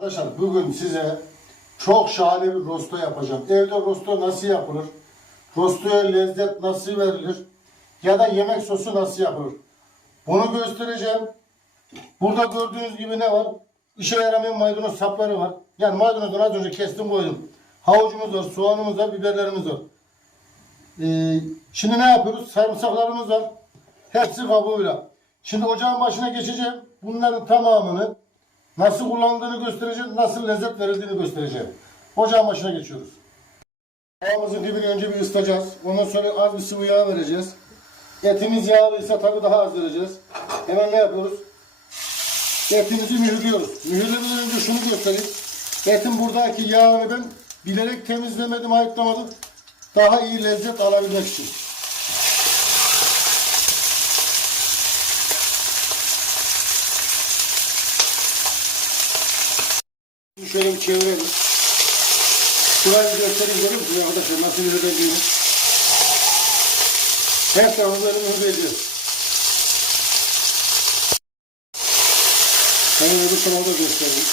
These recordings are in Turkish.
Arkadaşlar bugün size çok şahane bir rosto yapacağım. Evde rosto nasıl yapılır? Rostoya lezzet nasıl verilir? Ya da yemek sosu nasıl yapılır? Bunu göstereceğim. Burada gördüğünüz gibi ne var? İşe yaramayan maydanoz sapları var. Yani maydanozdan az önce kestim koydum. Havucumuz var, soğanımız var, biberlerimiz var. Ee, şimdi ne yapıyoruz? Sarımsaklarımız var. Hepsi kabuğuyla. Şimdi ocağın başına geçeceğim. Bunların tamamını nasıl kullandığını göstereceğim, nasıl lezzet verildiğini göstereceğim. Ocağın başına geçiyoruz. Yağımızın dibini önce bir ısıtacağız. Ondan sonra az bir sıvı yağ vereceğiz. Etimiz yağlıysa tabii daha az vereceğiz. Hemen ne yapıyoruz? Etimizi mühürlüyoruz. Mühürlemeden önce şunu göstereyim. Etin buradaki yağını ben bilerek temizlemedim, ayıklamadım. Daha iyi lezzet alabilmek için. Şöyle bir çevirelim. Şurayı göstereyim görüyor musunuz arkadaşlar nasıl mühürlediğini. Her böyle mühürleyeceğiz. Hemen öbür tarafı da göstereyim.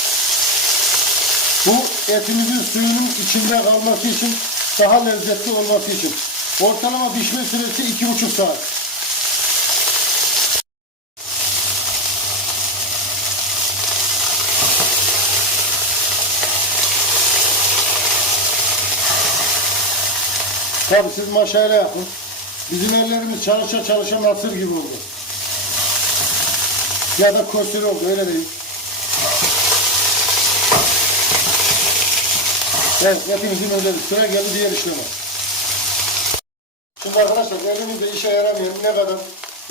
Bu etimizin suyunun içinde kalması için daha lezzetli olması için. Ortalama pişme süresi iki buçuk saat. Tabi siz maşayla yapın. Bizim ellerimiz çalışa çalışa nasır gibi oldu. Ya da kosür oldu öyle değil. Evet hepimizin ödedi. Sıra geldi diğer işleme. Şimdi arkadaşlar elimizde işe yaramayan ne kadar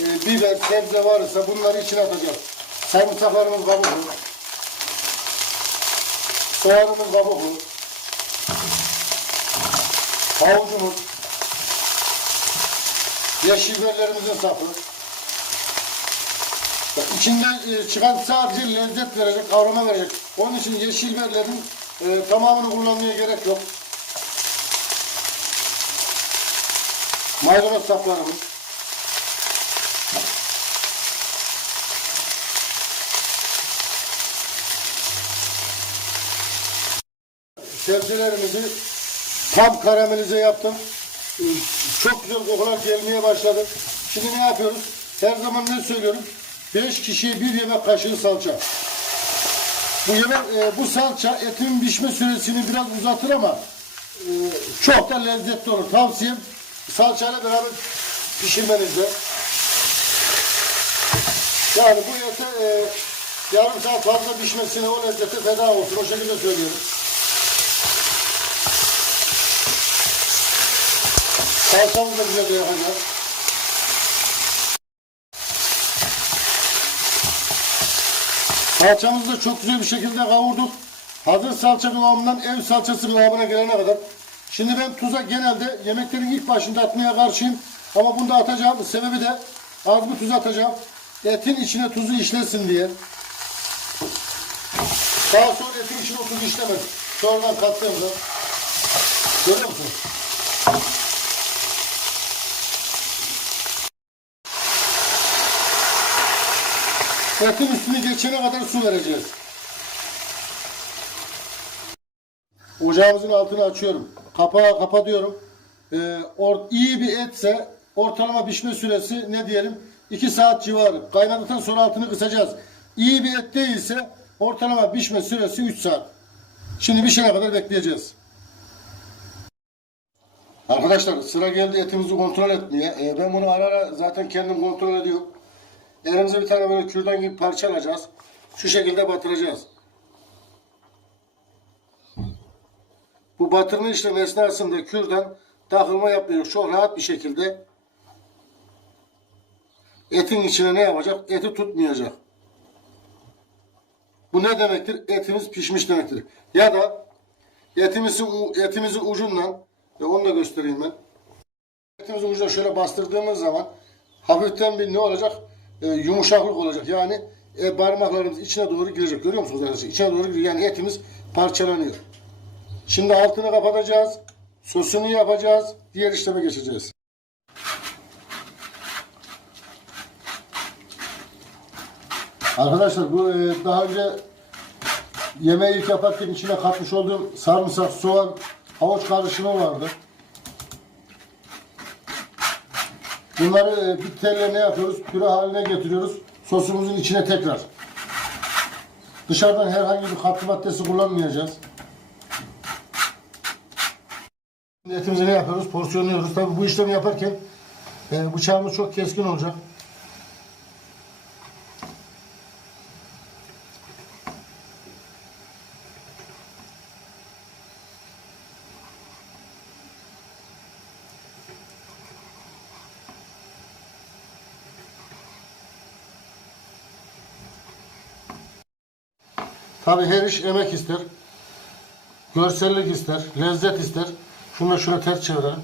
e, biber, sebze varsa bunları içine atacağız. Sarımsaklarımız kabuklu. Soğanımız kabuklu. Havucumuz. Yeşil biberlerimizin sapı. Bak, İçinden e, çıkan sadece lezzet verecek, aroma verecek. Onun için yeşil biberlerin e, tamamını kullanmaya gerek yok. Maydanoz saplarımız. Sebzelerimizi tam karamelize yaptım. Çok güzel kokular gelmeye başladı. Şimdi ne yapıyoruz? Her zaman ne söylüyorum? 5 kişiye bir yemek kaşığı salça. Bu yemek, e, bu salça etin pişme süresini biraz uzatır ama e, çok da lezzetli olur. Tavsiyem salçayla beraber pişirmenizde. Yani bu ete e, yarım saat fazla pişmesine o lezzete feda olsun. O şekilde söylüyorum. Salçamızı da güzel yapacağız. Salçamızı da çok güzel bir şekilde kavurduk. Hazır salça kıvamından ev salçası kıvamına gelene kadar. Şimdi ben tuza genelde yemeklerin ilk başında atmaya karşıyım. Ama bunda atacağım sebebi de az bir tuz atacağım. Etin içine tuzu işlesin diye. Daha sonra etin içine o tuz işlemez. Sonradan kattığımda. Görüyor musunuz? Etin üstünü geçene kadar su vereceğiz. Ocağımızın altını açıyorum. Kapağı kapatıyorum. Ee, or, iyi bir etse ortalama pişme süresi ne diyelim 2 saat civarı. Kaynadıktan sonra altını kısacağız. İyi bir et değilse ortalama pişme süresi 3 saat. Şimdi pişene kadar bekleyeceğiz. Arkadaşlar sıra geldi etimizi kontrol etmeye. Ee, ben bunu ara ara zaten kendim kontrol ediyorum. Elimize bir tane böyle kürdan gibi parça alacağız. Şu şekilde batıracağız. Bu batırma işlemi esnasında kürdan takılma yapmıyor. Çok rahat bir şekilde etin içine ne yapacak? Eti tutmayacak. Bu ne demektir? Etimiz pişmiş demektir. Ya da etimizin, etimizin ucundan ve onu da göstereyim ben. Etimizin ucuna şöyle bastırdığımız zaman hafiften bir ne olacak? E, yumuşaklık olacak. Yani e, parmaklarımız içine doğru girecek. Görüyor musunuz arkadaşlar? İçine doğru giriyor. Yani etimiz parçalanıyor. Şimdi altını kapatacağız. Sosunu yapacağız. Diğer işleme geçeceğiz. Arkadaşlar bu e, daha önce yemeği ilk yaparken içine katmış olduğum sarımsak, soğan, havuç karışımı vardı. Bunları e, bir telle ne yapıyoruz? Püre haline getiriyoruz. Sosumuzun içine tekrar. Dışarıdan herhangi bir katkı maddesi kullanmayacağız. Etimizi ne yapıyoruz? Porsiyonluyoruz. Tabii bu işlemi yaparken e, bıçağımız çok keskin olacak. Tabii her iş emek ister. Görsellik ister, lezzet ister. Şunu şuna ters çevirelim.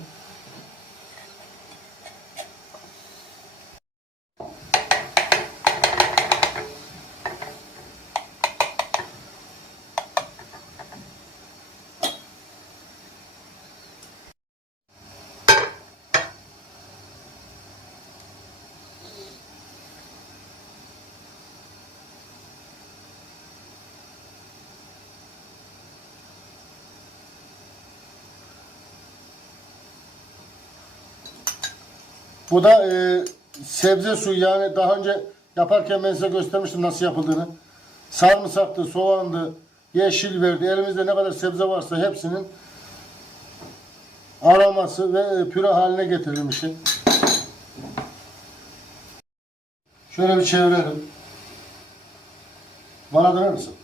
Bu da e, sebze suyu yani daha önce yaparken ben size göstermiştim nasıl yapıldığını. Sarımsaktı, soğandı, yeşil verdi. Elimizde ne kadar sebze varsa hepsinin aroması ve e, püre haline getirilmişti. Şöyle bir çevirelim. Bana döner misin?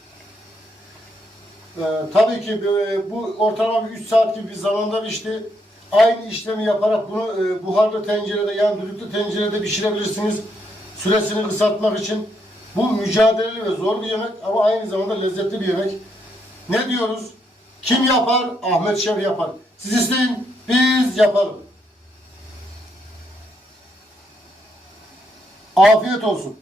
Ee, tabii ki e, bu ortalama bir 3 saat gibi bir zamanda pişti. Aynı işlemi yaparak bunu e, buharlı tencerede yani düdüklü tencerede pişirebilirsiniz. Süresini kısaltmak için. Bu mücadeleli ve zor bir yemek ama aynı zamanda lezzetli bir yemek. Ne diyoruz? Kim yapar? Ahmet Şef yapar. Siz isteyin, biz yapalım. Afiyet olsun.